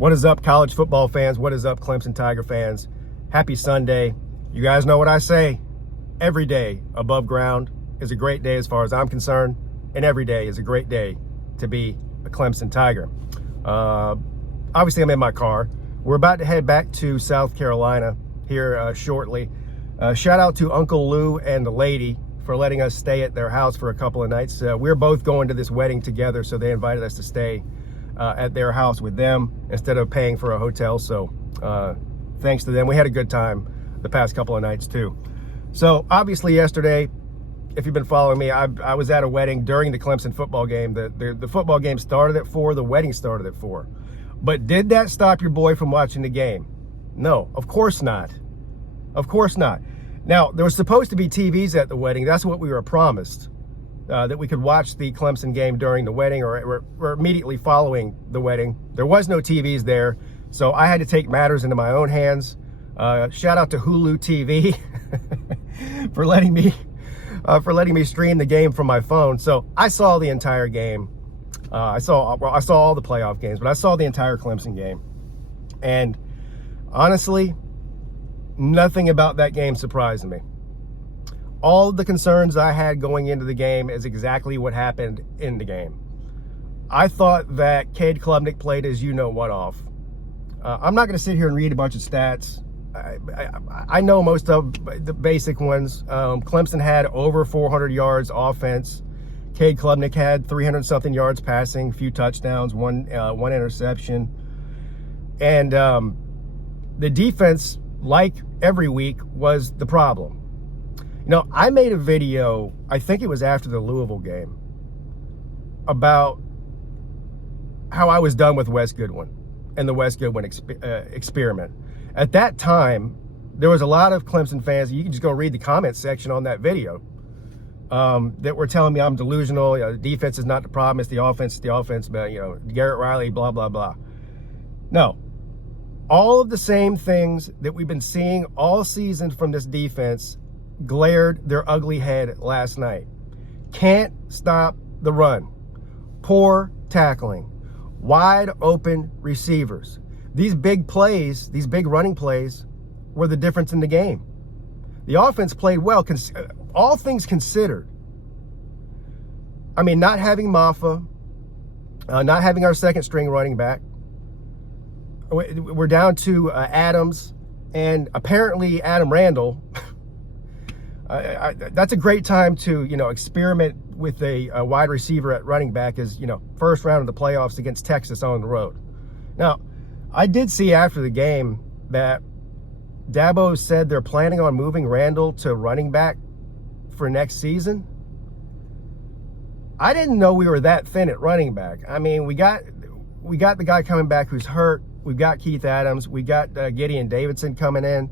What is up, college football fans? What is up, Clemson Tiger fans? Happy Sunday. You guys know what I say. Every day above ground is a great day as far as I'm concerned, and every day is a great day to be a Clemson Tiger. Obviously, I'm in my car. We're about to head back to South Carolina here shortly. Shout out to Uncle Lou and the lady for letting us stay at their house for a couple of nights. We're both going to this wedding together, so they invited us to stay at their house with them instead of paying for a hotel. So thanks to them, we had a good time the past couple of nights too. So obviously yesterday, if you've been following me, I was at a wedding during the Clemson football game. The football game started at 4, the wedding started at 4. But did that stop your boy from watching the game? No, of course not. Of course not. Now, there was supposed to be TVs at the wedding. That's what we were promised, that we could watch the Clemson game during the wedding or immediately following the wedding. There was no TVs there, so I had to take matters into my own hands. Shout out to Hulu TV for letting me stream the game from my phone. So I saw the entire game. I saw all the playoff games, but I saw the entire Clemson game. And honestly, nothing about that game surprised me. All the concerns I had going into the game is exactly what happened in the game. I thought that Kade Klubnik played his you-know-what off. I'm not going to sit here and read a bunch of stats. I know most of the basic ones. Clemson had over 400 yards offense. Kade Klubnik had 300-something yards passing, a few touchdowns, one interception. And the defense, like every week, was the problem. You know, I made a video, I think it was after the Louisville game, about how I was done with Wes Goodwin and the Wes Goodwin experiment. At that time, there was a lot of Clemson fans, you can just go read the comments section on that video, that were telling me I'm delusional, the defense is not the problem, it's the offense, but, Garrett Riley, blah, blah, blah. No. All of the same things that we've been seeing all season from this defense glared their ugly head last night. Can't stop the run. Poor tackling. Wide open receivers. These big plays, these big running plays, were the difference in the game. The offense played well, all things considered. I mean, not having Maffa, not having our second string running back. We're down to Adams and apparently Adam Randall. That's a great time to, experiment with a wide receiver at running back as, first round of the playoffs against Texas on the road. Now, I did see after the game that Dabo said they're planning on moving Randall to running back for next season. I didn't know we were that thin at running back. I mean, we got the guy coming back who's hurt. We've got Keith Adams. We got Gideon Davidson coming in.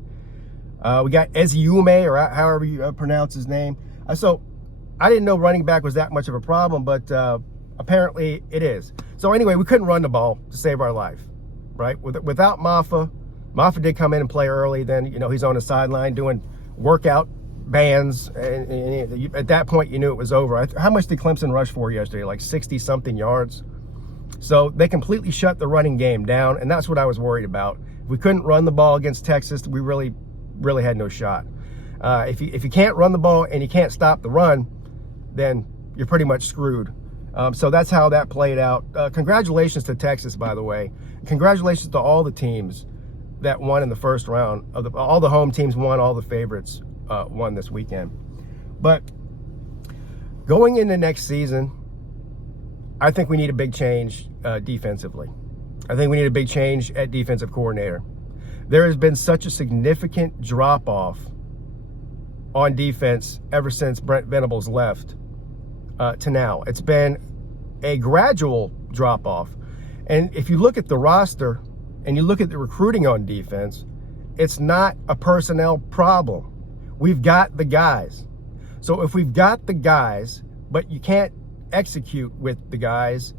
We got Eziume, or however you pronounce his name. So I didn't know running back was that much of a problem, but apparently it is. So anyway, we couldn't run the ball to save our life, right? Without Maffa did come in and play early. Then, he's on the sideline doing workout bands. And at that point, you knew it was over. How much did Clemson rush for yesterday? Like 60-something yards. So they completely shut the running game down, and that's what I was worried about. If we couldn't run the ball against Texas, we really had no shot. If you can't run the ball and you can't stop the run, then you're pretty much screwed. So that's how that played out. Congratulations to Texas, by the way. Congratulations to all the teams that won in the first round. All the home teams won, all the favorites won this weekend. But going into next season, I think we need a big change defensively. I think we need a big change at defensive coordinator. There has been such a significant drop-off on defense ever since Brent Venables left to now. It's been a gradual drop-off. And if you look at the roster and you look at the recruiting on defense, it's not a personnel problem. We've got the guys. So if we've got the guys, but you can't execute with the guys,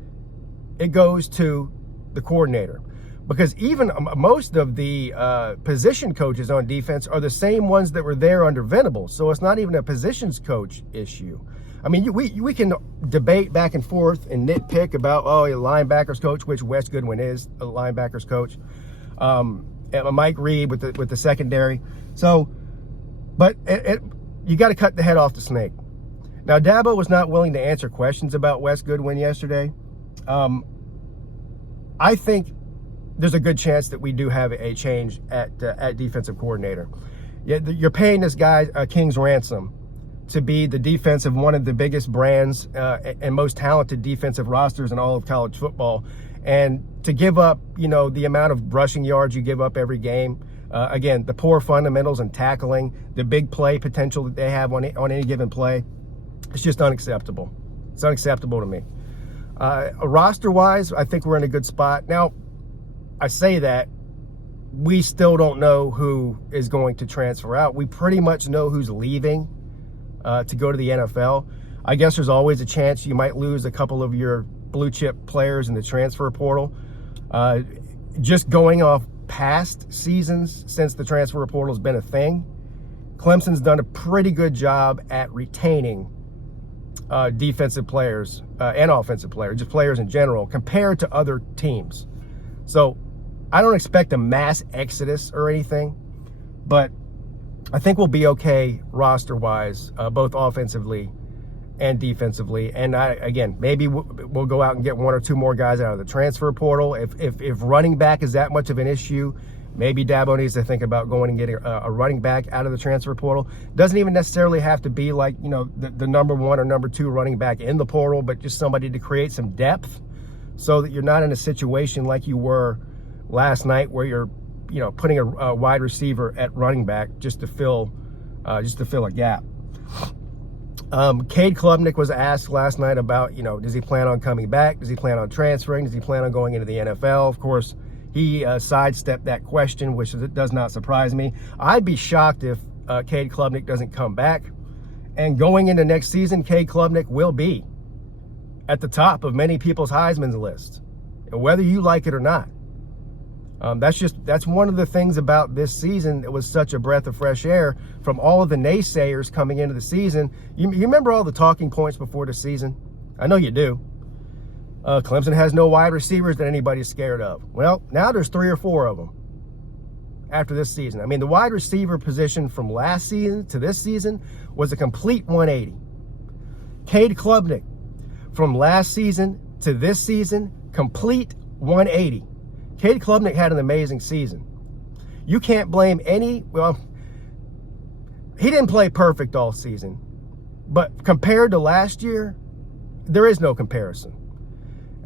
it goes to the coordinator. Because even most of the position coaches on defense are the same ones that were there under Venables. So it's not even a positions coach issue. I mean, we can debate back and forth and nitpick about, oh, the linebackers coach, which Wes Goodwin is a linebackers coach, and Mike Reed with the secondary. So, but you got to cut the head off the snake. Now, Dabo was not willing to answer questions about Wes Goodwin yesterday. I think there's a good chance that we do have a change at defensive coordinator. You're paying this guy a king's ransom to be the defensive, one of the biggest brands and most talented defensive rosters in all of college football. And to give up, the amount of rushing yards you give up every game, again, the poor fundamentals and tackling, the big play potential that they have on any given play, it's just unacceptable. It's unacceptable to me. Roster-wise, I think we're in a good spot. Now, I say that, we still don't know who is going to transfer out. We pretty much know who's leaving to go to the NFL. I guess there's always a chance you might lose a couple of your blue chip players in the transfer portal. Just going off past seasons since the transfer portal has been a thing, Clemson's done a pretty good job at retaining defensive players and offensive players, just players in general, compared to other teams. So I don't expect a mass exodus or anything, but I think we'll be okay roster-wise, both offensively and defensively. And again, maybe we'll go out and get one or two more guys out of the transfer portal. If running back is that much of an issue, maybe Dabo needs to think about going and getting a running back out of the transfer portal. Doesn't even necessarily have to be like, the number one or number two running back in the portal, but just somebody to create some depth so that you're not in a situation like you were last night where you're, putting a wide receiver at running back just to fill a gap. Kade Klubnik was asked last night about, does he plan on coming back? Does he plan on transferring? Does he plan on going into the NFL? Of course, he sidestepped that question, which does not surprise me. I'd be shocked if Kade Klubnik doesn't come back. And going into next season, Kade Klubnik will be at the top of many people's Heisman lists, whether you like it or not. That's one of the things about this season that was such a breath of fresh air from all of the naysayers coming into the season. You remember all the talking points before the season? I know you do. Clemson has no wide receivers that anybody's scared of. Well, now there's 3 or 4 of them after this season. I mean, the wide receiver position from last season to this season was a complete 180. Kade Klubnik, from last season to this season, complete 180. Kade Klubnik had an amazing season. You can't blame he didn't play perfect all season, but compared to last year, there is no comparison.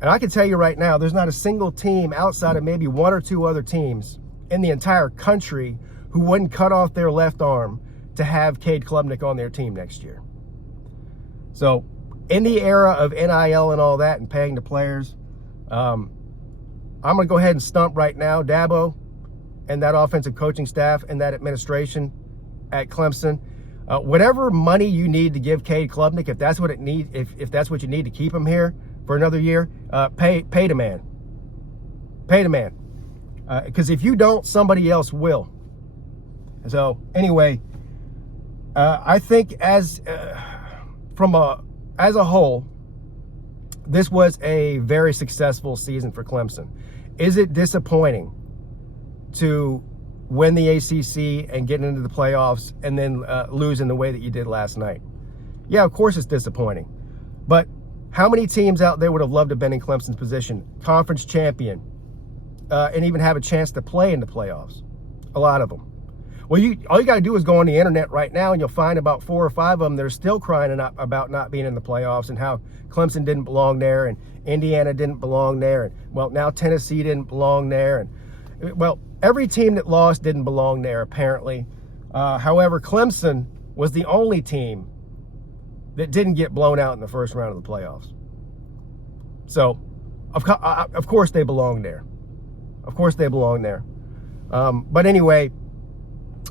And I can tell you right now, there's not a single team outside of maybe 1 or 2 other teams in the entire country who wouldn't cut off their left arm to have Kade Klubnik on their team next year. So in the era of NIL and all that and paying the players, I'm going to go ahead and stump right now, Dabo and that offensive coaching staff and that administration at Clemson. Whatever money you need to give Kade Klubnik, if that's what it needs, if that's what you need to keep him here for another year, pay the man. Pay the man. Because if you don't, somebody else will. So anyway, I think as a whole, this was a very successful season for Clemson. Is it disappointing to win the ACC and get into the playoffs and then lose in the way that you did last night? Yeah, of course it's disappointing. But how many teams out there would have loved to have been in Clemson's position, conference champion, and even have a chance to play in the playoffs? A lot of them. Well, all you got to do is go on the internet right now and you'll find about 4 or 5 of them that are still crying about not being in the playoffs and how Clemson didn't belong there and Indiana didn't belong there. And, well, now Tennessee didn't belong there. And, well, every team that lost didn't belong there, apparently. However, Clemson was the only team that didn't get blown out in the first round of the playoffs. So, of course they belong there. Of course they belong there. But anyway,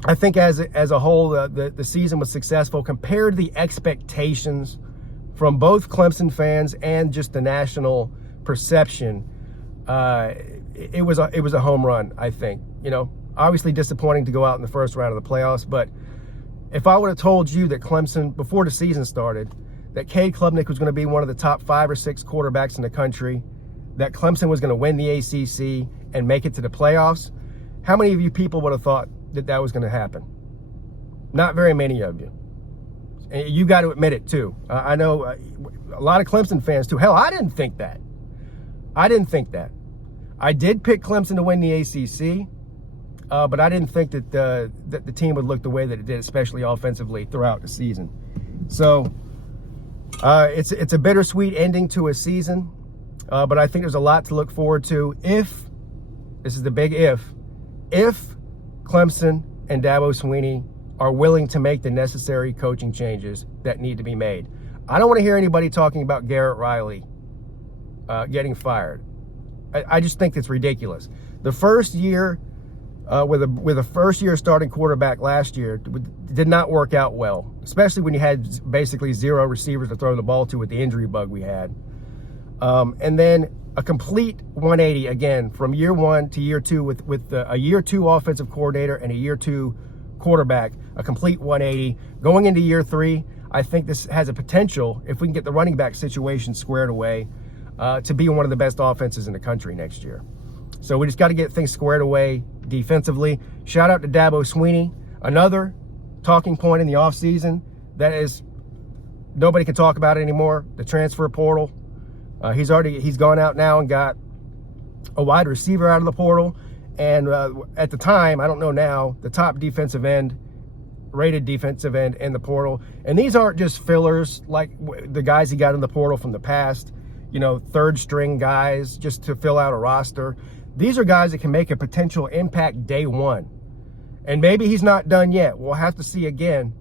I think as a whole, the season was successful compared to the expectations from both Clemson fans and just the national perception. It was a home run, I think. Obviously disappointing to go out in the first round of the playoffs, but if I would have told you that Clemson, before the season started, that Kade Klubnik was going to be one of the top 5 or 6 quarterbacks in the country, that Clemson was going to win the ACC and make it to the playoffs, how many of you people would have thought that that was going to happen? Not very many of you. And you got to admit it too. I know a lot of Clemson fans too. Hell, I didn't think that. I did pick Clemson to win the ACC, but I didn't think that the team would look the way that it did, especially offensively throughout the season. So it's a bittersweet ending to a season, but I think there's a lot to look forward to if, this is the big if Clemson and Dabo Swinney are willing to make the necessary coaching changes that need to be made. I don't want to hear anybody talking about Garrett Riley getting fired. I just think it's ridiculous. The first year with a first-year starting quarterback last year did not work out well, especially when you had basically 0 receivers to throw the ball to with the injury bug we had. And then a complete 180 again from year 1 to year 2 with a year 2 offensive coordinator and a year 2 quarterback, a complete 180. Going into year 3, I think this has a potential, if we can get the running back situation squared away, to be one of the best offenses in the country next year. So we just got to get things squared away defensively. Shout out to Dabo Swinney, another talking point in the offseason that is nobody can talk about it anymore, the transfer portal. He's gone out now and got a wide receiver out of the portal. And at the time, I don't know now, the top rated defensive end in the portal. And these aren't just fillers like the guys he got in the portal from the past, you know, 3rd string guys just to fill out a roster. These are guys that can make a potential impact day 1. And maybe he's not done yet. We'll have to see again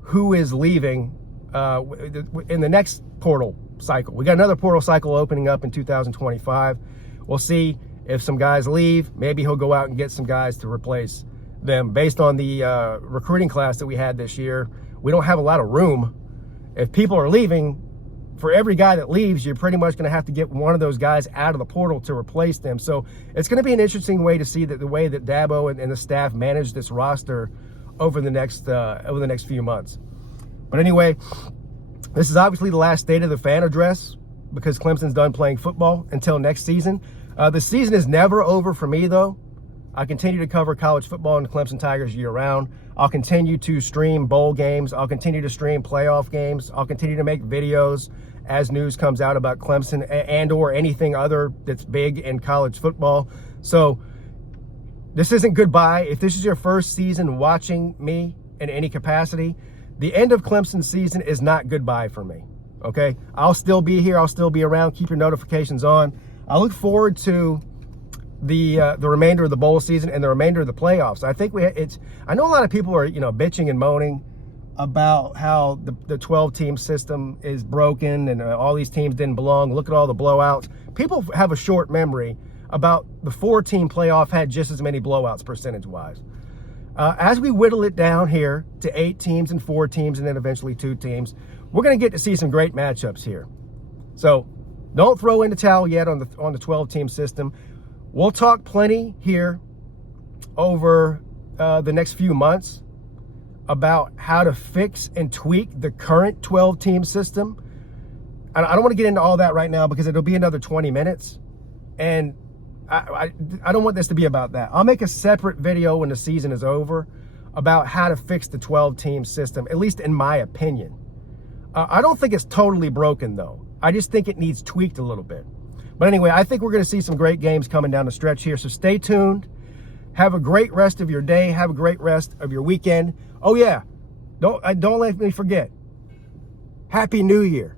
who is leaving in the next portal cycle. We got another portal cycle opening up in 2025. We'll see if some guys leave. Maybe he'll go out and get some guys to replace them. Based on the recruiting class that we had this year, we don't have a lot of room. If people are leaving, for every guy that leaves, you're pretty much going to have to get one of those guys out of the portal to replace them. So it's going to be an interesting way to see that the way that Dabo and the staff manage this roster over the next few months. But anyway, this is obviously the last State of the Fan address because Clemson's done playing football until next season. The season is never over for me, though. I continue to cover college football and the Clemson Tigers year-round. I'll continue to stream bowl games. I'll continue to stream playoff games. I'll continue to make videos as news comes out about Clemson and or anything other that's big in college football. So this isn't goodbye. If this is your first season watching me in any capacity, the end of Clemson's season is not goodbye for me, okay? I'll still be here. I'll still be around. Keep your notifications on. I look forward to the remainder of the bowl season and the remainder of the playoffs. I think I know a lot of people are, bitching and moaning about how the 12-team system is broken and all these teams didn't belong. Look at all the blowouts. People have a short memory about the 4-team playoff had just as many blowouts percentage-wise. As we whittle it down here to 8 teams and 4 teams and then eventually 2 teams, we're going to get to see some great matchups here. So don't throw in the towel yet on the 12-team system. We'll talk plenty here over the next few months about how to fix and tweak the current 12-team system. I don't want to get into all that right now because it'll be another 20 minutes. And I don't want this to be about that. I'll make a separate video when the season is over about how to fix the 12-team system, at least in my opinion. I don't think it's totally broken, though. I just think it needs tweaked a little bit. But anyway, I think we're going to see some great games coming down the stretch here. So stay tuned. Have a great rest of your day. Have a great rest of your weekend. Oh, yeah. Don't let me forget. Happy New Year.